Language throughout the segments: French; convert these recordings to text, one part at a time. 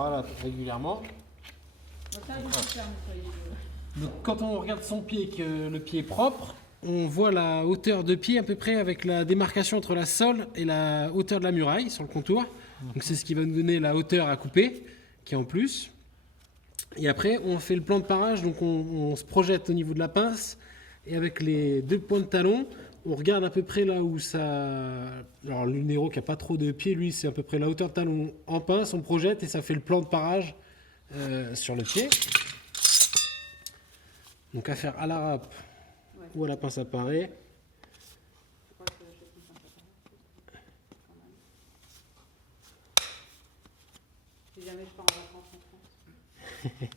Voilà, régulièrement. Donc quand on regarde son pied et que le pied est propre, on voit la hauteur de pied à peu près avec la démarcation entre la sole et la hauteur de la muraille sur le contour. Donc c'est ce qui va nous donner la hauteur à couper, qui est en plus. Et après, on fait le plan de parage, donc on se projette au niveau de la pince. Et avec les 2 points de talon, on regarde à peu près là où ça... Alors le Nero qui n'a pas trop de pied, lui c'est à peu près la hauteur de talon en pince, on projette et ça fait le plan de parage sur le pied. Donc à faire à la râpe ou à la pince à parer. Si jamais je pars en vacances en France.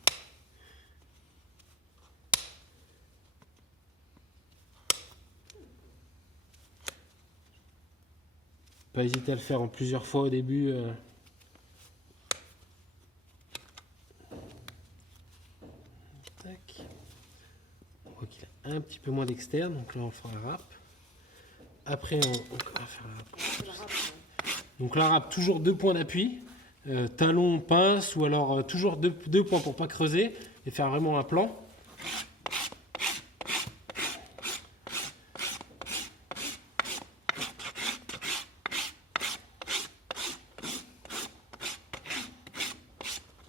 Pas hésiter à le faire en plusieurs fois au début. Tac. On voit qu'il a un petit peu moins d'externe, donc là on fera la râpe. Après on va faire la râpe. Donc la râpe, toujours 2 points d'appui, talon, pince, ou alors toujours 2 points pour pas creuser et faire vraiment un plan.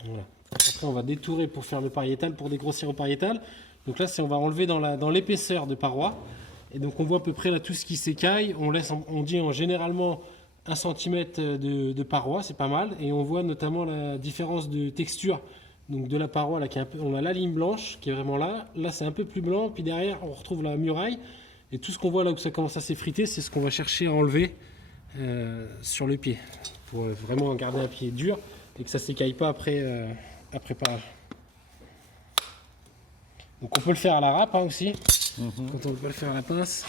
Voilà. Après on va détourer pour faire le pariétal, pour dégrossir au pariétal. Donc là on va enlever dans l'épaisseur de paroi. Et donc on voit à peu près là tout ce qui s'écaille. On dit généralement 1 cm de paroi, c'est pas mal. Et on voit notamment la différence de texture donc de la paroi. Là, on a la ligne blanche qui est vraiment là. Là c'est un peu plus blanc. Puis derrière on retrouve la muraille. Et tout ce qu'on voit là où ça commence à s'effriter, c'est ce qu'on va chercher à enlever sur le pied. Pour vraiment garder un pied dur et que ça ne s'écaille pas après parage. Donc on peut le faire à la râpe aussi. Quand on ne peut pas le faire à la pince.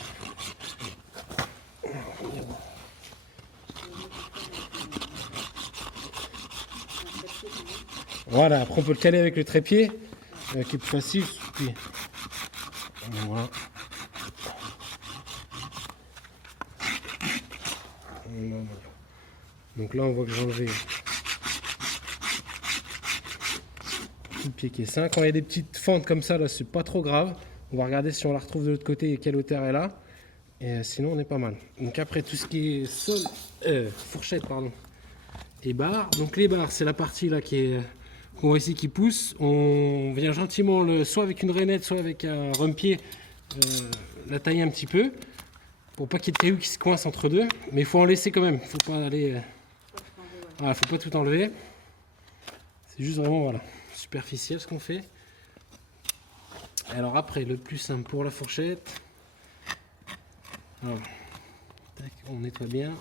Voilà, après on peut le caler avec le trépied, qui est plus facile. Puis, voilà. Donc là on voit que j'ai enlevé le pied qui est sain. Quand il y a des petites fentes comme ça, là c'est pas trop grave. On va regarder si on la retrouve de l'autre côté et quelle hauteur elle a. Et sinon on est pas mal. Donc après tout ce qui est fourchette pardon, et barres. Donc les barres c'est la partie là qu'on voit ici qui pousse. On vient gentiment soit avec une rainette, soit avec un rome-pied la tailler un petit peu pour pas qu'il y ait de cailloux qui se coincent entre deux. Mais il faut en laisser quand même. Faut pas aller. Voilà, faut pas tout enlever. C'est juste vraiment voilà superficiel ce qu'on fait. Alors après, le plus simple pour la fourchette, voilà. Tac, on nettoie bien.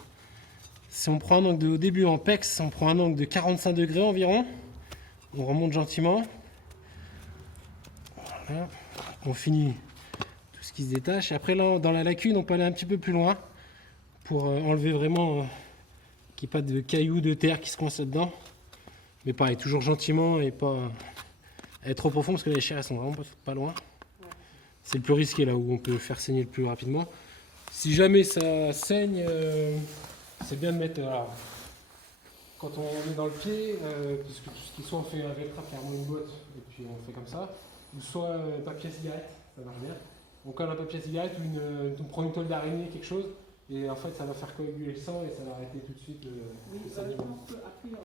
Si on prend un angle au début en pex, on prend un angle de 45 degrés environ. On remonte gentiment. Voilà. On finit tout ce qui se détache. Et après là, dans la lacune, on peut aller un petit peu plus loin pour enlever vraiment qu'il n'y ait pas de cailloux, de terre qui se coincent là-dedans. Mais pareil, toujours gentiment et pas être trop profond parce que les chairs elles sont vraiment pas loin. Ouais. C'est le plus risqué là où on peut faire saigner le plus rapidement. Si jamais ça saigne, c'est bien de mettre quand on est dans le pied, parce que tout ce qui soit on fait avec carrément une botte et puis on fait comme ça, ou soit papier à cigarette, ça marche bien. On colle un papier à cigarette ou on prend une toile d'araignée, quelque chose, et en fait ça va faire coaguler le sang et ça va arrêter tout de suite le saignement.